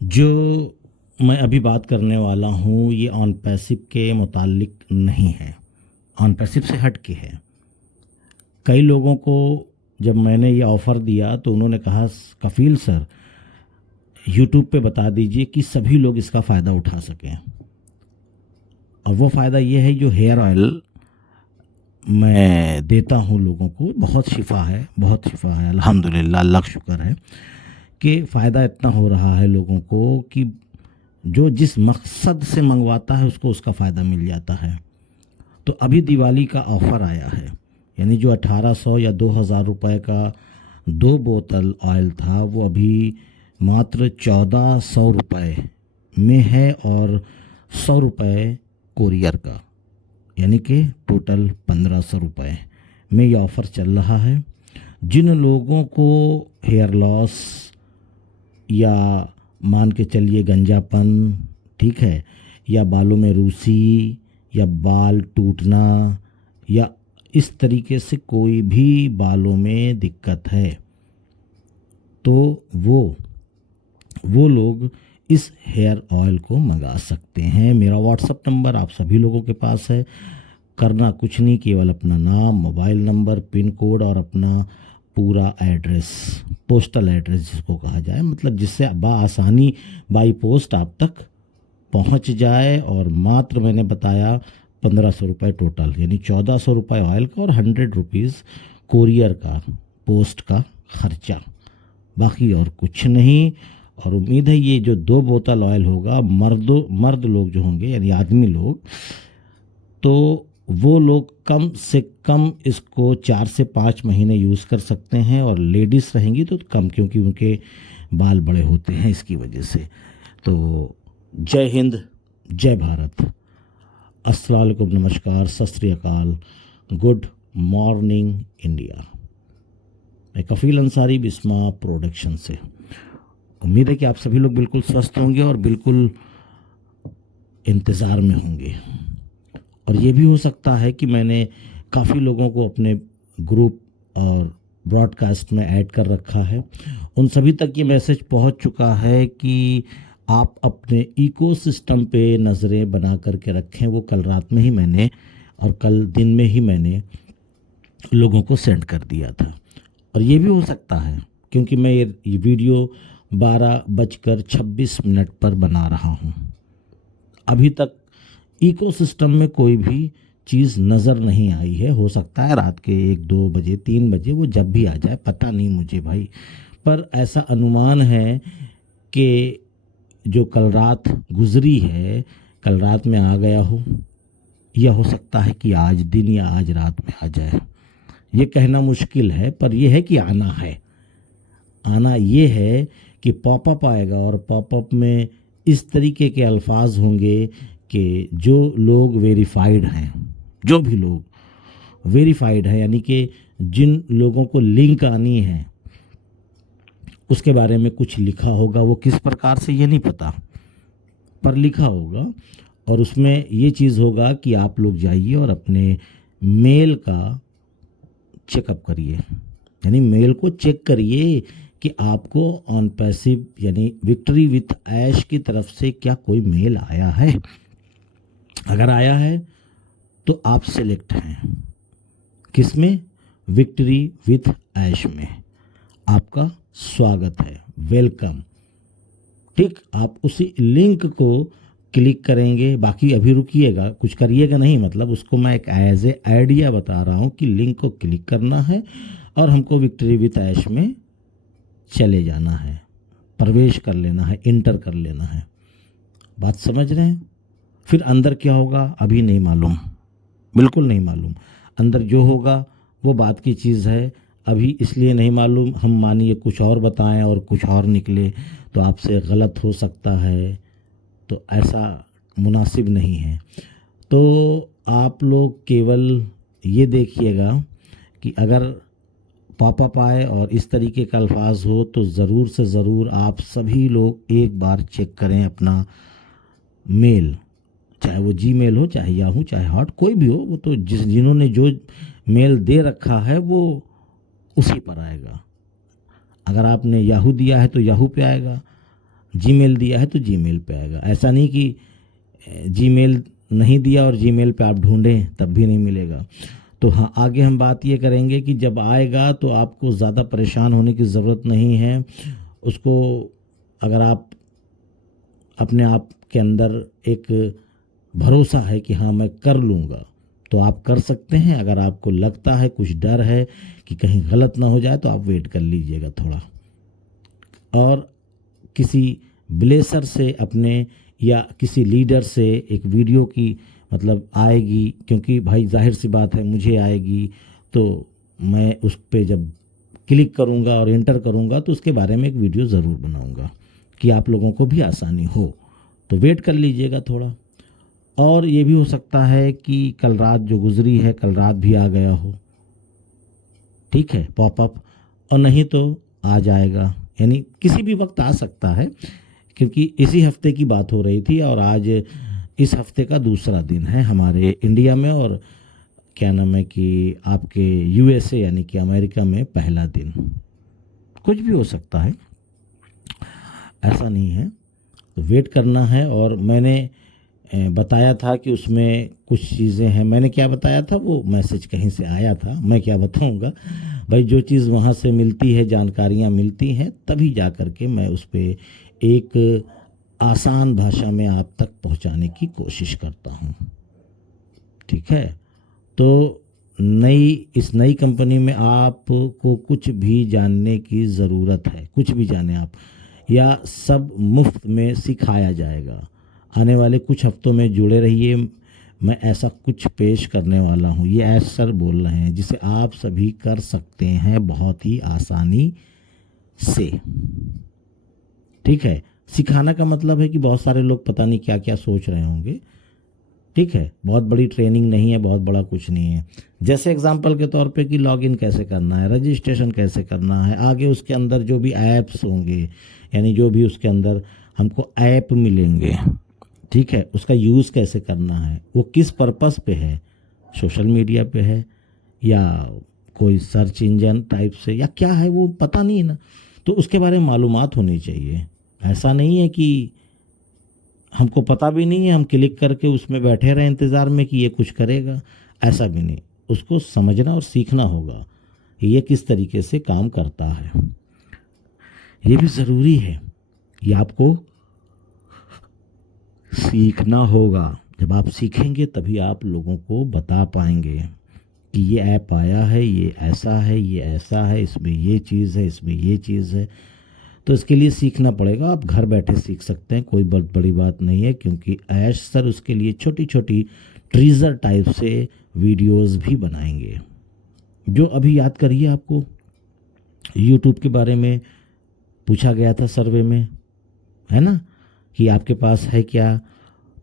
जो मैं अभी बात करने वाला हूँ ये ऑन पैसिव के मुतालिक नहीं है, ऑन पैसिव से हट के है। कई लोगों को जब मैंने ये ऑफ़र दिया तो उन्होंने कहा कफ़ील सर यूट्यूब पे बता दीजिए कि सभी लोग इसका फ़ायदा उठा सकें। और वो फ़ायदा ये है, जो हेयर ऑयल मैं देता हूँ लोगों को, बहुत शिफ़ा है, बहुत शिफ़ा है, अल्हम्दुलिल्लाह, अल्लाह का शुक्र है कि फ़ायदा इतना हो रहा है लोगों को कि जो जिस मकसद से मंगवाता है उसको उसका फ़ायदा मिल जाता है। तो अभी दिवाली का ऑफ़र आया है, यानी जो 1800 या 2000 रुपए का 2 बोतल ऑयल था वो अभी मात्र 1400 रुपए में है, और 100 रुपए कोरियर का, यानी कि टोटल 1500 रुपए में ये ऑफ़र चल रहा है। जिन लोगों को हेयर लॉस या मान के चलिए गंजापन, ठीक है, या बालों में रूसी या बाल टूटना या इस तरीके से कोई भी बालों में दिक्कत है, तो वो लोग इस हेयर ऑयल को मंगा सकते हैं। मेरा व्हाट्सअप नंबर आप सभी लोगों के पास है। करना कुछ नहीं, केवल अपना नाम, मोबाइल नंबर, पिन कोड और अपना पूरा एड्रेस, पोस्टल एड्रेस जिसको कहा जाए, मतलब जिससे बआसानी बाई पोस्ट आप तक पहुंच जाए। और मात्र मैंने बताया 1500 रुपये टोटल, यानी 1400 रुपये ऑयल का और 100 रुपीज़ कोरियर का, पोस्ट का खर्चा, बाकी और कुछ नहीं। और उम्मीद है ये जो 2 बोतल ऑयल होगा, मर्द लोग जो होंगे यानी आदमी लोग, तो वो लोग कम से कम इसको 4 से 5 महीने यूज़ कर सकते हैं, और लेडीज़ रहेंगी तो कम, क्योंकि उनके बाल बड़े होते हैं इसकी वजह से। तो जय हिंद, जय भारत, अस्सलाम वालेकुम, नमस्कार, सत श्री अकाल, गुड मॉर्निंग इंडिया। मैं कफ़ील अंसारी, बिस्मा प्रोडक्शन से। उम्मीद है कि आप सभी लोग बिल्कुल स्वस्थ होंगे और बिल्कुल इंतज़ार में होंगे। और ये भी हो सकता है कि मैंने काफ़ी लोगों को अपने ग्रुप और ब्रॉडकास्ट में ऐड कर रखा है, उन सभी तक ये मैसेज पहुंच चुका है कि आप अपने इकोसिस्टम पे नज़रें बना करके रखें। वो कल रात में ही मैंने और कल दिन में ही मैंने लोगों को सेंड कर दिया था। और ये भी हो सकता है क्योंकि मैं ये वीडियो 12:26 पर बना रहा हूँ, अभी तक इकोसिस्टम में कोई भी चीज़ नज़र नहीं आई है। हो सकता है रात के 1-2 बजे, 3 बजे, वो जब भी आ जाए, पता नहीं मुझे भाई, पर ऐसा अनुमान है कि जो कल रात गुजरी है, कल रात में आ गया हो, या हो सकता है कि आज दिन या आज रात में आ जाए। ये कहना मुश्किल है, पर यह है कि आना है। आना ये है कि पॉपअप आएगा, और पॉपअप में इस तरीके के अल्फाज होंगे कि जो लोग वेरीफाइड हैं, जो भी लोग वेरीफाइड हैं, यानी कि जिन लोगों को लिंक आनी है, उसके बारे में कुछ लिखा होगा। वो किस प्रकार से ये नहीं पता, पर लिखा होगा। और उसमें ये चीज़ होगा कि आप लोग जाइए और अपने मेल का चेकअप करिए, यानी मेल को चेक करिए कि आपको ऑन पैसिव यानी विक्ट्री विथ ऐश की तरफ से क्या कोई मेल आया है। अगर आया है तो आप सिलेक्ट हैं। किसमें? विक्ट्री विथ ऐश में। आपका स्वागत है, वेलकम। ठीक, आप उसी लिंक को क्लिक करेंगे। बाकी अभी रुकिएगा, कुछ करिएगा नहीं, मतलब उसको मैं एक एज ए आइडिया बता रहा हूँ कि लिंक को क्लिक करना है और हमको विक्ट्री विथ ऐश में चले जाना है, प्रवेश कर लेना है, इंटर कर लेना है। बात समझ रहे हैं? फिर अंदर क्या होगा अभी नहीं मालूम, बिल्कुल नहीं मालूम। अंदर जो होगा वो बात की चीज़ है, अभी इसलिए नहीं मालूम। हम मानिए कुछ और बताएं और कुछ और निकले तो आपसे गलत हो सकता है, तो ऐसा मुनासिब नहीं है। तो आप लोग केवल ये देखिएगा कि अगर पॉपअप आए और इस तरीके का अल्फाज हो तो ज़रूर से ज़रूर आप सभी लोग एक बार चेक करें अपना मेल, चाहे वो जीमेल हो, चाहे याहू, चाहे हॉट, कोई भी हो। वो तो जिन्होंने जो मेल दे रखा है वो उसी पर आएगा। अगर आपने याहू दिया है तो याहू पे आएगा, जीमेल दिया है तो जीमेल पे आएगा। ऐसा नहीं कि जीमेल नहीं दिया और जीमेल पे आप ढूंढें तब भी नहीं मिलेगा। तो हाँ, आगे हम बात ये करेंगे कि जब आएगा तो आपको ज़्यादा परेशान होने की ज़रूरत नहीं है। उसको अगर आप अपने आप के अंदर एक भरोसा है कि हाँ मैं कर लूँगा, तो आप कर सकते हैं। अगर आपको लगता है, कुछ डर है कि कहीं गलत ना हो जाए, तो आप वेट कर लीजिएगा थोड़ा। और किसी ब्लेसर से अपने या किसी लीडर से एक वीडियो की मतलब आएगी, क्योंकि भाई जाहिर सी बात है मुझे आएगी, तो मैं उस पर जब क्लिक करूँगा और एंटर करूँगा तो उसके बारे में एक वीडियो ज़रूर बनाऊँगा कि आप लोगों को भी आसानी हो। तो वेट कर लीजिएगा थोड़ा। और ये भी हो सकता है कि कल रात जो गुजरी है, कल रात भी आ गया हो, ठीक है, पॉपअप, और नहीं तो आ जाएगा, यानी किसी भी वक्त आ सकता है, क्योंकि इसी हफ्ते की बात हो रही थी और आज इस हफ्ते का दूसरा दिन है हमारे इंडिया में, और क्या नाम है कि आपके यूएसए यानी कि अमेरिका में पहला दिन। कुछ भी हो सकता है, ऐसा नहीं है। तो वेट करना है। और मैंने बताया था कि उसमें कुछ चीज़ें हैं। मैंने क्या बताया था, वो मैसेज कहीं से आया था, मैं क्या बताऊंगा भाई। जो चीज़ वहाँ से मिलती है, जानकारियाँ मिलती हैं, तभी जा कर के मैं उस पर एक आसान भाषा में आप तक पहुँचाने की कोशिश करता हूँ, ठीक है। तो इस नई कंपनी में आपको कुछ भी जानने की ज़रूरत है, कुछ भी जाने आप, या सब मुफ्त में सिखाया जाएगा। आने वाले कुछ हफ्तों में जुड़े रहिए, मैं ऐसा कुछ पेश करने वाला हूँ। ये एस सर बोल रहे हैं, जिसे आप सभी कर सकते हैं बहुत ही आसानी से, ठीक है। सिखाना का मतलब है कि बहुत सारे लोग पता नहीं क्या क्या सोच रहे होंगे, ठीक है। बहुत बड़ी ट्रेनिंग नहीं है, बहुत बड़ा कुछ नहीं है। जैसे एग्जांपल के तौर पे कि लॉगिन कैसे करना है, रजिस्ट्रेशन कैसे करना है, आगे उसके अंदर जो भी ऐप्स होंगे, यानी जो भी उसके अंदर हमको ऐप मिलेंगे, ठीक है, उसका यूज़ कैसे करना है, वो किस पर्पस पे है, सोशल मीडिया पे है या कोई सर्च इंजन टाइप से, या क्या है वो पता नहीं है ना। तो उसके बारे में मालूमात होनी चाहिए। ऐसा नहीं है कि हमको पता भी नहीं है, हम क्लिक करके उसमें बैठे रहे इंतज़ार में कि ये कुछ करेगा, ऐसा भी नहीं। उसको समझना और सीखना होगा ये किस तरीके से काम करता है, ये भी ज़रूरी है। ये आपको सीखना होगा। जब आप सीखेंगे तभी आप लोगों को बता पाएंगे कि ये ऐप आया है, ये ऐसा है, ये ऐसा है, इसमें ये चीज़ है, इसमें ये चीज़ है। तो इसके लिए सीखना पड़ेगा। आप घर बैठे सीख सकते हैं, कोई बहुत बड़ी बात नहीं है, क्योंकि ऐश सर उसके लिए छोटी छोटी ट्रीजर टाइप से वीडियोस भी बनाएंगे। जो अभी याद करिए, आपको यूट्यूब के बारे में पूछा गया था सर्वे में, है ना, कि आपके पास है क्या।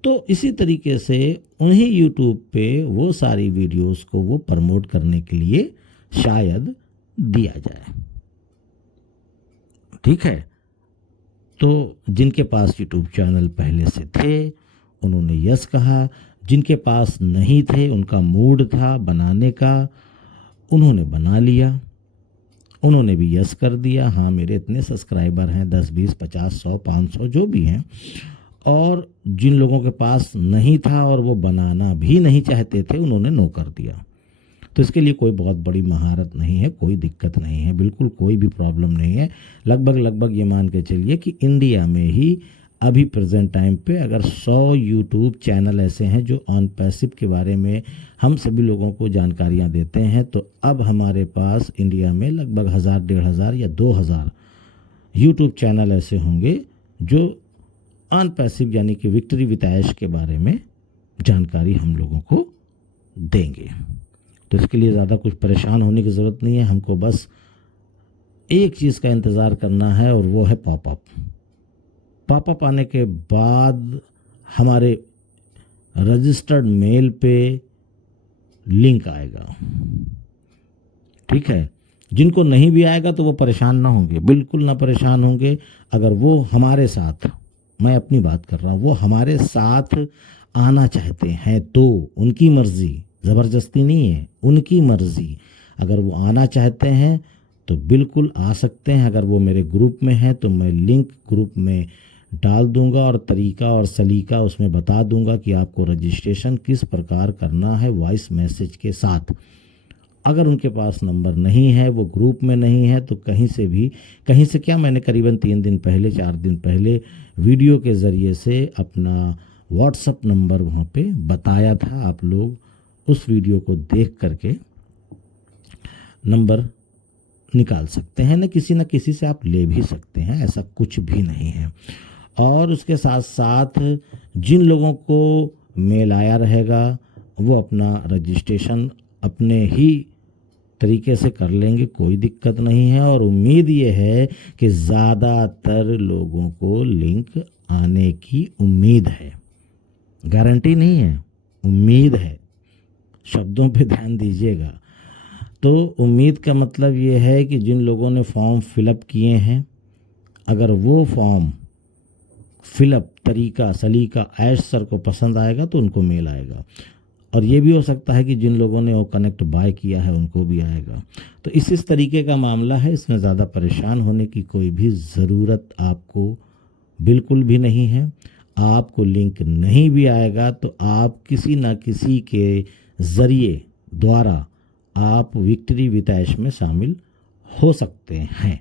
तो इसी तरीके से उन्हीं यूट्यूब पे वो सारी वीडियोस को वो प्रमोट करने के लिए शायद दिया जाए, ठीक है। तो जिनके पास यूट्यूब चैनल पहले से थे उन्होंने यस कहा, जिनके पास नहीं थे, उनका मूड था बनाने का, उन्होंने बना लिया, उन्होंने भी यस कर दिया, हाँ मेरे इतने सब्सक्राइबर हैं, 10 20 50 100 500 जो भी हैं। और जिन लोगों के पास नहीं था और वो बनाना भी नहीं चाहते थे, उन्होंने नो कर दिया। तो इसके लिए कोई बहुत बड़ी महारत नहीं है, कोई दिक्कत नहीं है, बिल्कुल कोई भी प्रॉब्लम नहीं है। लगभग ये मान के चलिए कि इंडिया में ही अभी प्रेजेंट टाइम पे अगर 100 यूट्यूब चैनल ऐसे हैं जो ऑन पैसिव के बारे में हम सभी लोगों को जानकारियां देते हैं, तो अब हमारे पास इंडिया में लगभग 1000 1500 या 2000 यूट्यूब चैनल ऐसे होंगे जो ऑन पैसिव यानी कि विक्ट्री विद ऐश के बारे में जानकारी हम लोगों को देंगे। तो इसके लिए ज़्यादा कुछ परेशान होने की ज़रूरत नहीं है, हमको बस एक चीज़ का इंतज़ार करना है और वो है पॉपअप। पॉपअप आने के बाद हमारे रजिस्टर्ड मेल पे लिंक आएगा, ठीक है। जिनको नहीं भी आएगा तो वो परेशान ना होंगे, बिल्कुल ना परेशान होंगे। अगर वो हमारे साथ, मैं अपनी बात कर रहा हूँ, वो हमारे साथ आना चाहते हैं तो उनकी मर्ज़ी, ज़बरदस्ती नहीं है, उनकी मर्ज़ी। अगर वो आना चाहते हैं तो बिल्कुल आ सकते हैं। अगर वो मेरे ग्रुप में है तो मैं लिंक ग्रुप में डाल दूंगा और तरीका और सलीका उसमें बता दूंगा कि आपको रजिस्ट्रेशन किस प्रकार करना है वॉइस मैसेज के साथ। अगर उनके पास नंबर नहीं है, वो ग्रुप में नहीं है, तो कहीं से क्या, मैंने करीबन 3 दिन पहले 4 दिन पहले वीडियो के ज़रिए से अपना व्हाट्सअप नंबर वहाँ पे बताया था। आप लोग उस वीडियो को देख करके नंबर निकाल सकते हैं, न किसी से आप ले भी सकते हैं, ऐसा कुछ भी नहीं है। और उसके साथ साथ जिन लोगों को मेल आया रहेगा वो अपना रजिस्ट्रेशन अपने ही तरीके से कर लेंगे, कोई दिक्कत नहीं है। और उम्मीद ये है कि ज़्यादातर लोगों को लिंक आने की उम्मीद है, गारंटी नहीं है, उम्मीद है। शब्दों पे ध्यान दीजिएगा। तो उम्मीद का मतलब ये है कि जिन लोगों ने फॉर्म फिलअप किए हैं, अगर वो फॉर्म फिलअप तरीका सलीका ऐश सर को पसंद आएगा तो उनको मेल आएगा। और ये भी हो सकता है कि जिन लोगों ने वो कनेक्ट बाय किया है उनको भी आएगा। तो इस तरीके का मामला है, इसमें ज़्यादा परेशान होने की कोई भी ज़रूरत आपको बिल्कुल भी नहीं है। आपको लिंक नहीं भी आएगा तो आप किसी न किसी के ज़रिए द्वारा आप विक्ट्री विद ऐश में शामिल हो सकते हैं।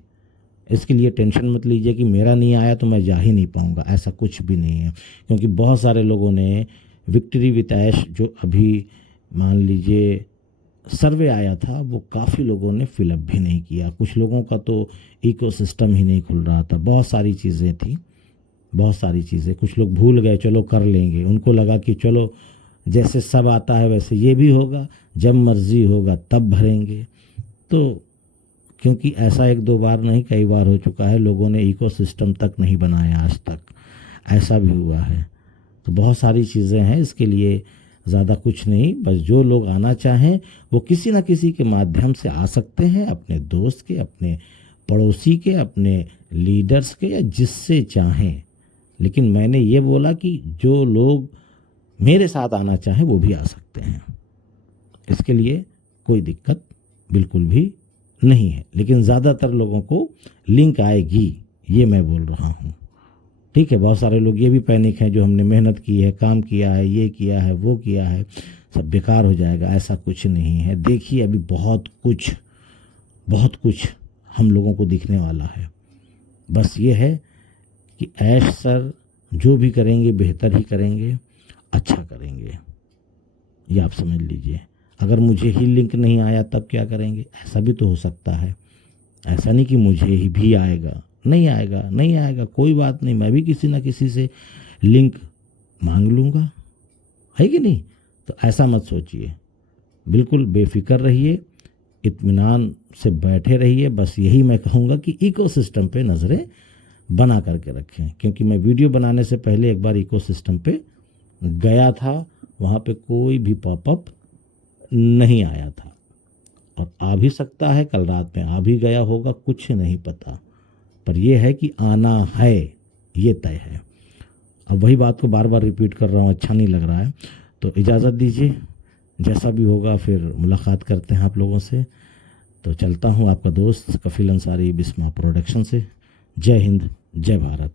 इसके लिए टेंशन मत लीजिए कि मेरा नहीं आया तो मैं जा ही नहीं पाऊँगा, ऐसा कुछ भी नहीं है। क्योंकि बहुत सारे लोगों ने विक्ट्री विद ऐश जो अभी मान लीजिए सर्वे आया था, वो काफ़ी लोगों ने फिलअप भी नहीं किया। कुछ लोगों का तो इकोसिस्टम ही नहीं खुल रहा था, बहुत सारी चीज़ें थी, बहुत सारी चीज़ें। कुछ लोग भूल गए, चलो कर लेंगे, उनको लगा कि चलो जैसे सब आता है वैसे ये भी होगा, जब मर्जी होगा तब भरेंगे। तो क्योंकि ऐसा 1-2 बार नहीं, कई बार हो चुका है, लोगों ने इकोसिस्टम तक नहीं बनाया आज तक, ऐसा भी हुआ है। तो बहुत सारी चीज़ें हैं, इसके लिए ज़्यादा कुछ नहीं, बस जो लोग आना चाहें वो किसी न किसी के माध्यम से आ सकते हैं, अपने दोस्त के, अपने पड़ोसी के, अपने लीडर्स के, या जिससे चाहें। लेकिन मैंने ये बोला कि जो लोग मेरे साथ आना चाहें वो भी आ सकते हैं, इसके लिए कोई दिक्कत बिल्कुल भी नहीं है। लेकिन ज़्यादातर लोगों को लिंक आएगी, ये मैं बोल रहा हूँ, ठीक है। बहुत सारे लोग ये भी पैनिक हैं, जो हमने मेहनत की है, काम किया है, ये किया है, वो किया है, सब बेकार हो जाएगा, ऐसा कुछ नहीं है। देखिए अभी बहुत कुछ हम लोगों को दिखने वाला है। बस ये है कि ऐश सर जो भी करेंगे बेहतर ही करेंगे, अच्छा करेंगे, ये आप समझ लीजिए। अगर मुझे ही लिंक नहीं आया तब क्या करेंगे, ऐसा भी तो हो सकता है। ऐसा नहीं कि मुझे ही भी आएगा, नहीं आएगा, कोई बात नहीं, मैं भी किसी ना किसी से लिंक मांग लूँगा, है कि नहीं। तो ऐसा मत सोचिए, बिल्कुल बेफिक्र रहिए, इत्मीनान से बैठे रहिए। बस यही मैं कहूँगा कि इकोसिस्टम पे नज़रें बना करके रखें। क्योंकि मैं वीडियो बनाने से पहले एक बार इकोसिस्टम पे गया था, वहाँ पे कोई भी पॉपअप नहीं आया था, और आ भी सकता है, कल रात में आ भी गया होगा, कुछ नहीं पता। पर यह है कि आना है, ये तय है। अब वही बात को बार बार रिपीट कर रहा हूँ, अच्छा नहीं लग रहा है, तो इजाज़त दीजिए। जैसा भी होगा फिर मुलाकात करते हैं आप लोगों से। तो चलता हूँ, आपका दोस्त कफील अंसारी, बिस्मा प्रोडक्शन से। जय हिंद, जय भारत।